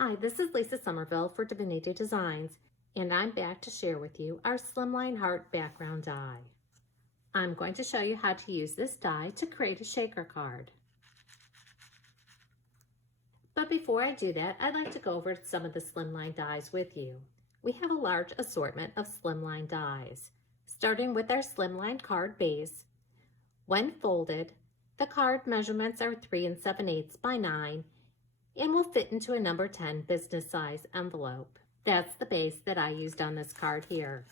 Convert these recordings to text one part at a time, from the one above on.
Hi, this is Lisa Somerville for Divinity Designs, and I'm back to share with you our Slimline Heart background die. I'm going to show you how to use this die to create a shaker card. But before I do that, I'd like to go over some of the Slimline dies with you. We have a large assortment of Slimline dies, starting with our Slimline card base. When folded, the card measurements are 3 7/8 by 9 and will fit into a number 10 business size envelope. That's the base that I used on this card here.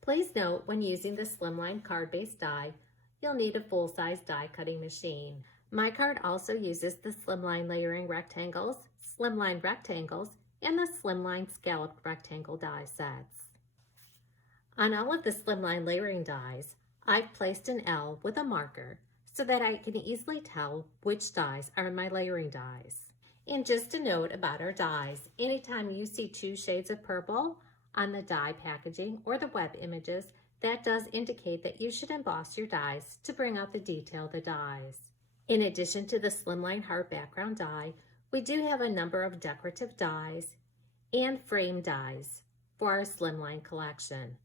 Please note, when using the Slimline card base die, you'll need a full-size die cutting machine. My card also uses the Slimline layering rectangles, Slimline rectangles, and the Slimline scalloped rectangle die sets. On all of the Slimline layering dies, I've placed an L with a marker so that I can easily tell which dies are my layering dies. And just a note about our dies, anytime you see 2 shades of purple on the die packaging or the web images, that does indicate that you should emboss your dies to bring out the detail of the dies. In addition to the Slimline Heart background die, we do have a number of decorative dies and frame dies for our Slimline collection.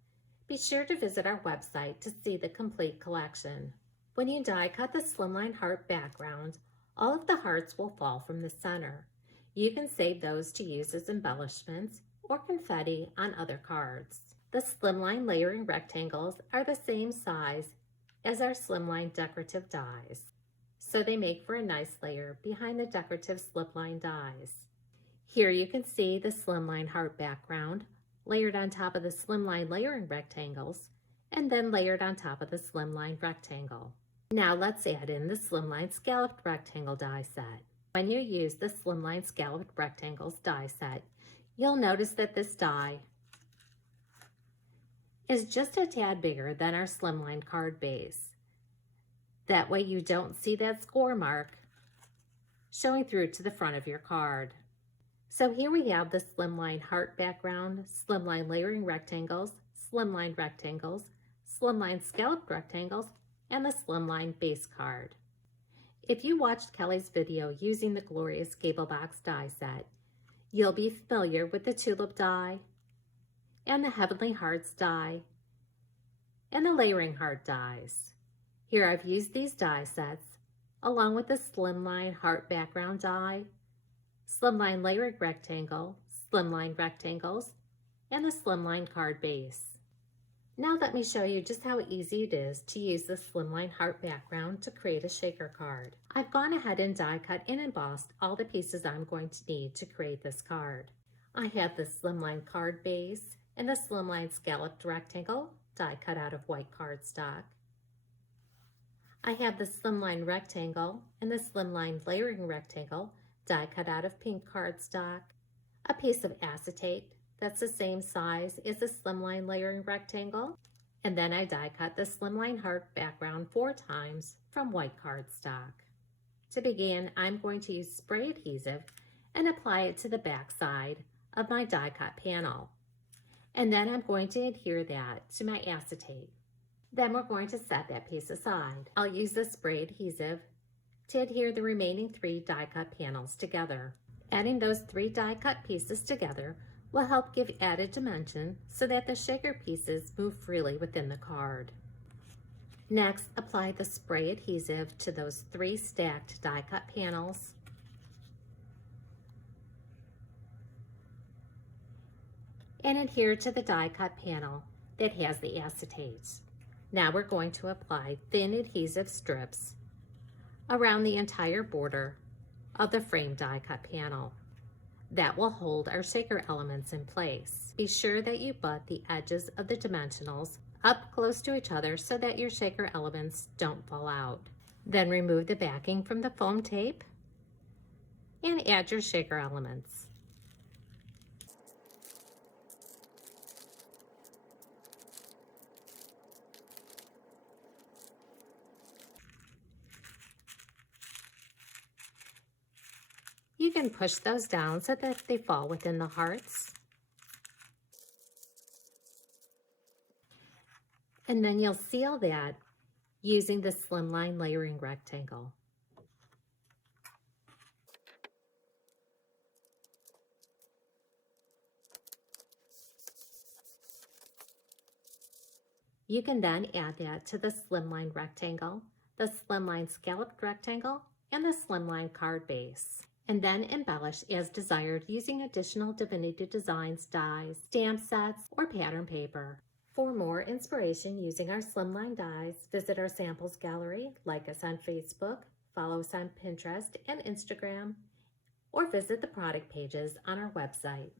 Be sure to visit our website to see the complete collection. When you die cut the Slimline Heart background, all of the hearts will fall from the center. You can save those to use as embellishments or confetti on other cards. The Slimline layering rectangles are the same size as our Slimline decorative dies, so they make for a nice layer behind the decorative Slimline dies. Here you can see the Slimline Heart background layered on top of the Slimline layering rectangles and then layered on top of the Slimline rectangle. Now let's add in the Slimline scalloped rectangle die set. When you use the Slimline scalloped rectangles die set, you'll notice that this die is just a tad bigger than our Slimline card base. That way you don't see that score mark showing through to the front of your card. So here we have the Slimline heart background, Slimline layering rectangles, Slimline rectangles, Slimline scalloped rectangles, and the Slimline base card. If you watched Kelly's video using the glorious Gable Box die set, you'll be familiar with the tulip die and the Heavenly Hearts die and the layering heart dies. Here I've used these die sets along with the Slimline heart background die, Slimline layering rectangle, Slimline rectangles, and the Slimline card base. Now let me show you just how easy it is to use the Slimline heart background to create a shaker card. I've gone ahead and die cut and embossed all the pieces I'm going to need to create this card. I have the Slimline card base and the Slimline scalloped rectangle die cut out of white cardstock. I have the Slimline rectangle and the Slimline layering rectangle die cut out of pink cardstock, a piece of acetate that's the same size as the Slimline layering rectangle, and then I die cut the Slimline heart background 4 times from white cardstock. To begin, I'm going to use spray adhesive and apply it to the back side of my die cut panel. And then I'm going to adhere that to my acetate. Then we're going to set that piece aside. I'll use the spray adhesive to adhere the remaining 3 die cut panels together. Adding those 3 die cut pieces together will help give added dimension so that the shaker pieces move freely within the card. Next, apply the spray adhesive to those 3 stacked die cut panels. And adhere to the die cut panel that has the acetate. Now we're going to apply thin adhesive strips around the entire border of the frame die cut panel. That will hold our shaker elements in place. Be sure that you butt the edges of the dimensionals up close to each other so that your shaker elements don't fall out. Then remove the backing from the foam tape and add your shaker elements. You can push those down so that they fall within the hearts. And then you'll seal that using the Slimline layering rectangle. You can then add that to the Slimline rectangle, the Slimline scalloped rectangle, and the Slimline card base, and then embellish as desired using additional Divinity Designs dies, stamp sets, or pattern paper. For more inspiration using our Slimline dies, visit our samples gallery, like us on Facebook, follow us on Pinterest and Instagram, or visit the product pages on our website.